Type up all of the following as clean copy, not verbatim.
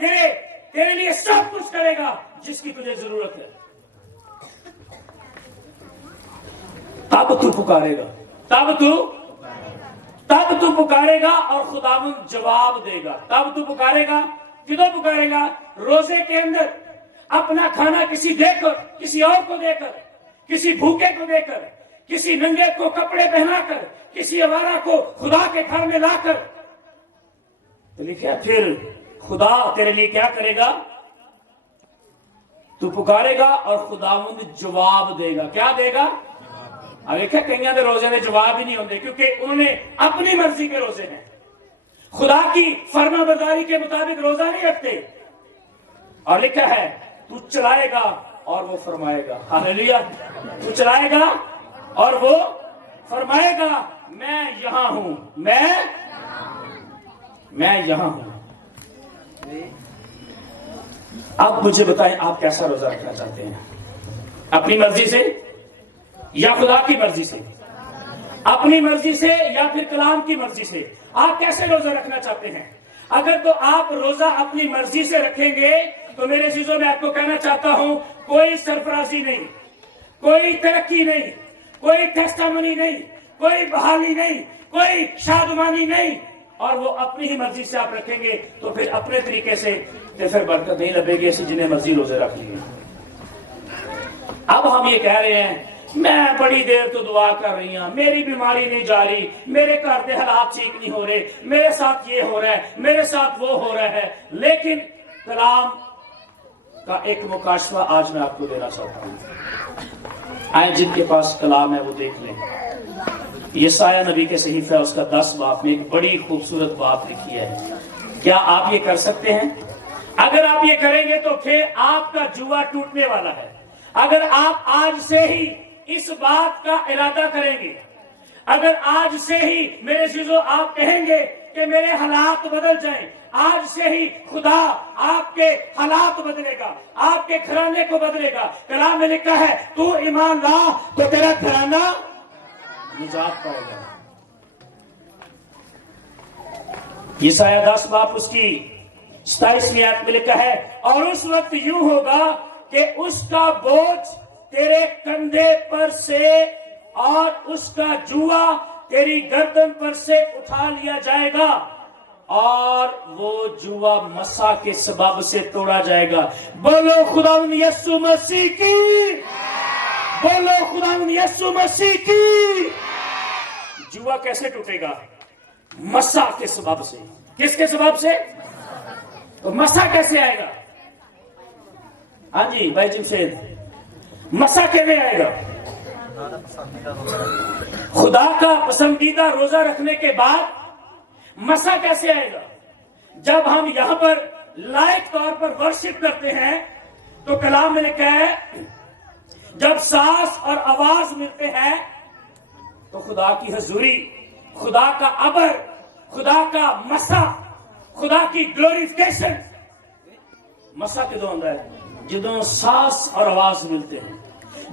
تیرے لیے سب کچھ کرے گا جس کی تجھے ضرورت ہے. تب تو پکارے گا، تب تو پکارے گا اور خداوند جواب دے گا. تب تو پکارے گا، کدھر پکارے گا؟ روزے کے اندر اپنا کھانا کسی اور کو دے کر، کسی بھوکے کو دے کر، کسی ننگے کو کپڑے پہنا کر، کسی آوارہ کو خدا کے گھر میں لا کر. تو لکھا پھر خدا تیرے لیے کیا کرے گا؟ تو پکارے گا اور خداوند جواب دے گا. کیا دے گا؟ اب دیکھا کہیں دے روزے میں جواب ہی نہیں ہوتے کیونکہ انہوں نے اپنی مرضی کے روزے ہیں، خدا کی فرما برداری کے مطابق روزہ نہیں رکھتے. اور لکھا ہے تو چلائے گا اور وہ فرمائے گا. ہاللیلویا. تو چلائے گا اور وہ فرمائے گا میں یہاں ہوں، میں یہاں ہوں. اب مجھے بتائیں آپ کیسا روزہ رکھنا چاہتے ہیں؟ اپنی مرضی سے یا خدا کی مرضی سے؟ اپنی مرضی سے یا پھر کلام کی مرضی سے؟ آپ کیسے روزہ رکھنا چاہتے ہیں؟ اگر تو آپ روزہ اپنی مرضی سے رکھیں گے تو میرے عزیزوں میں آپ کو کہنا چاہتا ہوں کوئی سرفرازی نہیں، کوئی ترقی نہیں، کوئی ٹیسٹامنی نہیں، کوئی بحالی نہیں، کوئی شادمانی نہیں. اور وہ اپنی ہی مرضی سے آپ رکھیں گے تو پھر اپنے طریقے سے پھر برکت نہیں لبے گی ایسے جنہیں مرضی روزے رکھ لیے. اب ہم یہ کہہ رہے ہیں میں بڑی دیر تو دعا کر رہی ہوں، میری بیماری نہیں جا رہی، میرے گھر کے حالات ٹھیک نہیں ہو رہے، میرے ساتھ یہ ہو رہا ہے، میرے ساتھ وہ ہو رہا ہے. لیکن کلام کا ایک مکاشفہ آج میں آپ کو دینا چاہتا ہوں. آئے جن کے پاس کلام ہے وہ دیکھ لیں. یسایہ نبی کے صحیفہ اس کا 10 باب میں ایک بڑی خوبصورت بات لکھی ہے. کیا آپ یہ کر سکتے ہیں؟ اگر آپ یہ کریں گے تو پھر آپ کا جوا ٹوٹنے والا ہے. اگر آپ آج سے ہی اس بات کا ارادہ کریں گے، اگر آج سے ہی میرے عزیزو آپ کہیں گے کہ میرے حالات بدل جائیں، آج سے ہی خدا آپ کے حالات بدلے گا، آپ کے گھرانے کو بدلے گا. کلام میں لکھا ہے تو ایمان لا تو تیرا گھرانہ نجات پائے گا. یسایہ 10 باب اس کی 27ویں آیت میں لکھا ہے اور اس وقت یوں ہوگا کہ اس کا بوجھ تیرے کندھے پر سے اور اس کا جوا تیری گردن پر سے اٹھا لیا جائے گا اور وہ جوا مسا کے سبب سے توڑا جائے گا. بولو خداوند یسوع مسیح کی، بولو خداوند یسوع مسیح کی. جوا کیسے ٹوٹے گا؟ مسا کے سبب سے. کس کے سبب سے؟ تو مسا کیسے آئے گا؟ ہاں جی بھائی جمشید، مسا کیسے آئے گا؟ خدا کا پسندیدہ روزہ رکھنے کے بعد مسا کیسے آئے گا؟ جب ہم یہاں پر لائق طور پر ورشپ کرتے ہیں تو کلام میں لکھا ہے جب سانس اور آواز ملتے ہیں تو خدا کی حضوری، خدا کا ابر، خدا کا مسا، خدا کی گلوریفیکیشن. مسا کدو آتا ہے؟ جدوں سانس اور آواز ملتے ہیں،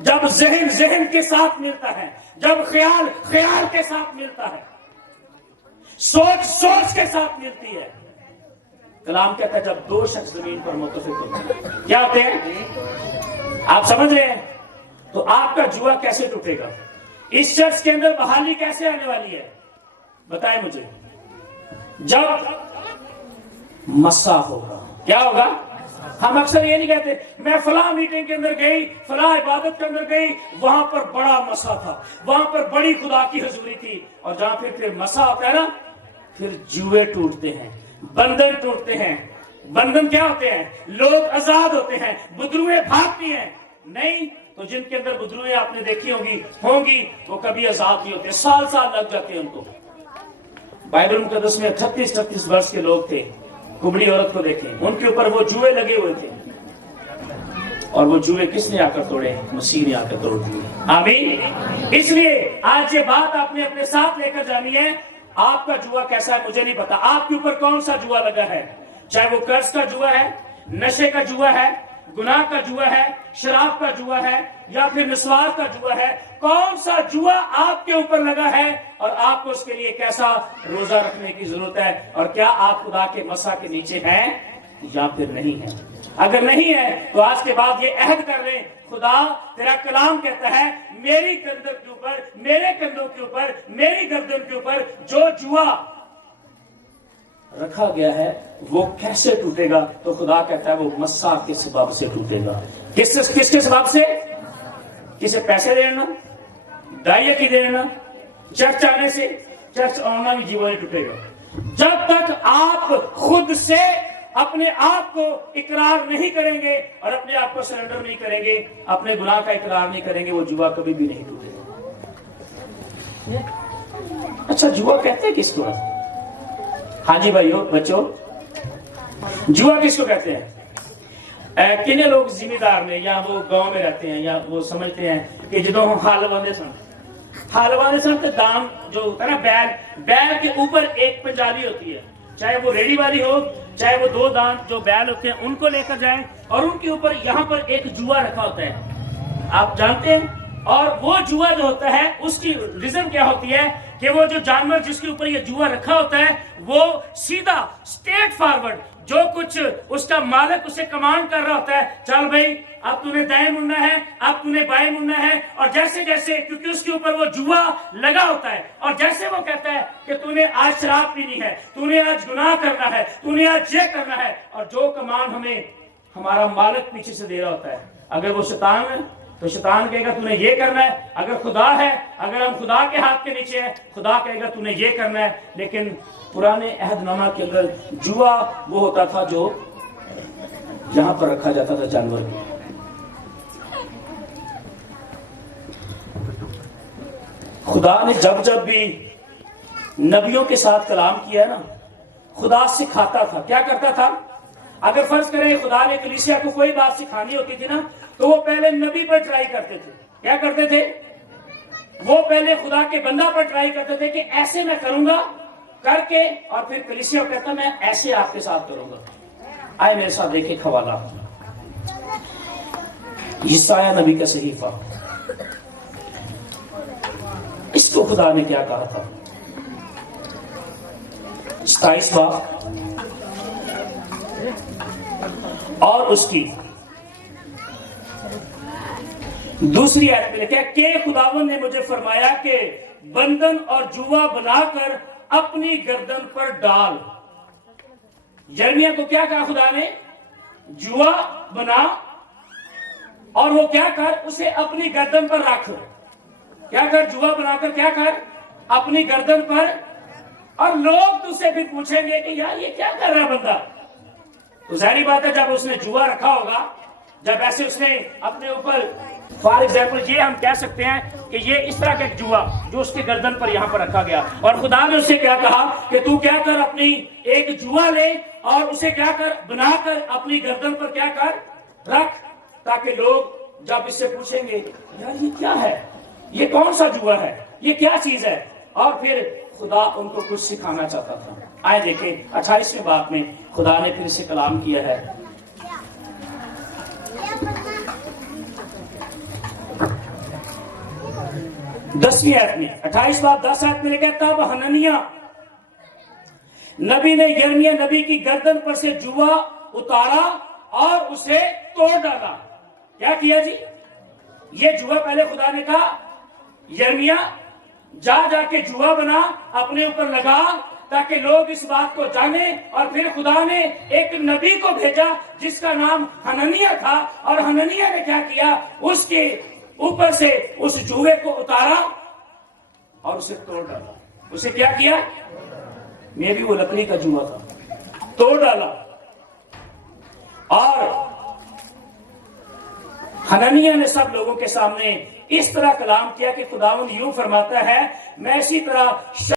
جب ذہن کے ساتھ ملتا ہے، جب خیال کے ساتھ ملتا ہے، سوچ کے ساتھ ملتی ہے. کلام کہتا ہے جب دو شخص زمین پر متفق ہوتے ہیں کیا ہوتے ہیں؟ آپ سمجھ رہے ہیں؟ تو آپ کا جوا کیسے ٹوٹے گا؟ اس چرچ کے اندر بحالی کیسے آنے والی ہے؟ بتائیں مجھے. جب مسا ہوگا. کیا ہوگا؟ ہم اکثر یہ نہیں کہتے میں فلاں میٹنگ کے اندر گئی، فلاں عبادت کے اندر گئی، وہاں پر بڑا مسا تھا، وہاں پر بڑی خدا کی حضوری تھی. اور جہاں پھر مسا ہوتا ہے نا، پھر جوئے ٹوٹتے ہیں، بندھن ٹوٹتے ہیں. بندھن کیا ہوتے ہیں؟ لوگ آزاد ہوتے ہیں، بدرویں بھاگتی ہیں. نہیں تو جن کے اندر بدرویں آپ نے دیکھی ہوں گی وہ کبھی آزاد نہیں ہوتے، سال لگ جاتے ہیں ان کو. بائبل مقدس میں 38 برس کے لوگ تھے. کبڑی عورت کو دیکھیں، ان کے اوپر وہ جوئے لگے ہوئے تھے اور وہ جوئے کس نے آ کر توڑے؟ مسیح نے آ کر توڑ دیے. آمین. اس لیے آج یہ بات آپ نے اپنے ساتھ لے کر جانی ہے. آپ کا جوا کیسا ہے مجھے نہیں پتا. آپ کے اوپر کون سا جوا لگا ہے؟ چاہے وہ قرض کا جوا ہے، نشے کا جوا ہے، گناہ کا جوا ہے، شراب کا جوا ہے یا پھر نسوار کا جوا ہے. کون سا جوا آپ کے اوپر لگا ہے اور آپ کو اس کے لیے کیسا روزہ رکھنے کی ضرورت ہے؟ اور کیا آپ خدا کے مسا کے نیچے ہیں؟ یا پھر نہیں ہے؟ اگر نہیں ہے تو آج کے بعد یہ عہد کر لیں، خدا تیرا کلام کہتا ہے میری گردن کے اوپر، میرے کندھوں کے اوپر، میری گردن کے اوپر جو جوا رکھا گیا ہے وہ کیسے ٹوٹے گا؟ تو خدا کہتا ہے وہ مسا کے سبب سے ٹوٹے گا۔ کس کے سبب سے؟ کسے پیسے دینا، دائیا کی دینا، چرچ آنے سے؟ چرچ آنا بھی جیوا نہیں ٹوٹے گا جب تک آپ خود سے اپنے آپ کو اقرار نہیں کریں گے اور اپنے آپ کو سرنڈر نہیں کریں گے، اپنے گناہ کا اقرار نہیں کریں گے، وہ جوا کبھی بھی نہیں ٹوٹے گا۔ اچھا جوا کہتے ہیں کس کو؟ ہاں جی بھائیو بچوں، جوا کس کو کہتے ہیں؟ کنے لوگ ذمہ دار نے یا وہ گاؤں میں رہتے ہیں یا وہ سمجھتے ہیں کہ جدو ہم حال باندھے سن تو دام جو ہوتا ہے نا، بیل کے اوپر ایک پنجابی ہوتی ہے، چاہے وہ ریڑھی والی ہو چاہے وہ دو دان جو بیل ہوتے ہیں ان کو لے کر جائیں، اور ان کے اوپر یہاں پر ایک جوا رکھا ہوتا ہے، آپ جانتے ہیں۔ اور وہ جوا جو ہوتا ہے اس کی ریزن کیا ہوتی ہے کہ وہ جو جانور جس کے اوپر یہ جوا رکھا ہوتا ہے وہ سیدھا اسٹریٹ فارورڈ جو کچھ اس کا مالک اسے کمانڈ کر رہا ہوتا ہے، چل بھائی اب تو نے دائیں مڑنا ہے، اب تو نے بائیں مڑنا ہے، اور جیسے جیسے کیونکہ اس کے اوپر وہ جوا لگا ہوتا ہے، اور جیسے وہ کہتا ہے کہ تو نے آج شراب پینی ہے، تو نے آج گناہ کرنا ہے، تو نے آج یہ کرنا ہے، اور جو کمانڈ ہمیں ہمارا مالک پیچھے سے دے رہا ہوتا ہے، اگر وہ شیطان ہے تو شیطان کہے گا تو نے یہ کرنا ہے، اگر خدا ہے، اگر ہم خدا کے ہاتھ کے نیچے ہیں، خدا کہے گا تو نے یہ کرنا ہے۔ لیکن پرانے عہد نامہ کے اندر جوا وہ ہوتا تھا جو یہاں پر رکھا جاتا تھا جانور کو۔ خدا نے جب بھی نبیوں کے ساتھ کلام کیا ہے نا، خدا سکھاتا تھا۔ کیا کرتا تھا؟ اگر فرض کریں خدا نے کلیسیا کو کوئی بات سکھانی ہوتی تھی نا تو وہ پہلے نبی پر ٹرائی کرتے تھے۔ کیا کرتے تھے؟ وہ پہلے خدا کے بندہ پر ٹرائی کرتے تھے کہ ایسے میں کروں گا، کر کے اور پھر کلیسیا کہتا میں ایسے آپ کے ساتھ کروں گا۔ آئے میرے ساتھ دیکھیں حوالہ یسایہ نبی کا صحیفہ، اس کو خدا نے کیا کہا تھا؟ 27 باب اور اس کی دوسری آیت میں لکھا کہ خداوند نے مجھے فرمایا کہ بندن اور جوا بنا کر اپنی گردن پر ڈال۔ یرمیہ کو کیا کہا خدا نے؟ جوا بنا اور وہ کیا کر اسے اپنی گردن پر رکھ۔ کیا کر؟ جوا بنا کر کیا کر؟ اپنی گردن پر۔ اور لوگ تجھ سے پھر پوچھیں گے کہ یار یہ کیا کر رہا ہے بندہ؟ تو ظاہری بات ہے جب اس نے جوا رکھا ہوگا، جب ایسے اس نے اپنے اوپر، فار ایگزامپل یہ ہم کہہ سکتے ہیں کہ یہ اس طرح کا ایک جوا جو اس کے گردن پر یہاں پر رکھا گیا، اور خدا نے اسے کیا کہا کہ تو کیا کر اپنی ایک جوا لے اور اسے کیا کر بنا کر اپنی گردن پر کیا کر رکھ، تاکہ لوگ جب اس سے پوچھیں گے یار یہ کیا ہے، یہ کون سا جوا ہے، یہ کیا چیز ہے، اور پھر خدا ان کو کچھ سکھانا چاہتا تھا۔ آئے دیکھیں 28ویں باب میں خدا نے پھر سے کلام کیا ہے۔ دسویں آیت میں، 28 باب 10 آیت میں لکھا تب حنانیہ نبی نے یرمیہ نبی کی گردن پر سے جوا اتارا اور اسے توڑ ڈالا۔ کیا کیا جی؟ یہ جوا پہلے خدا نے کہا یرمیہ جا کے جوا بنا، اپنے اوپر لگا تاکہ لوگ اس بات کو جانیں، اور پھر خدا نے ایک نبی کو بھیجا جس کا نام حنانیہ تھا، اور حنانیہ نے کیا کیا؟ اس کے اوپر سے اس جوے کو اتارا اور اسے توڑ ڈالا۔ اسے کیا کیا؟ میں بھی وہ لکڑی کا جوا تھا، توڑ ڈالا۔ اور حنانیہ نے سب لوگوں کے سامنے اس طرح کلام کیا کہ خداوند یوں فرماتا ہے میں اسی طرح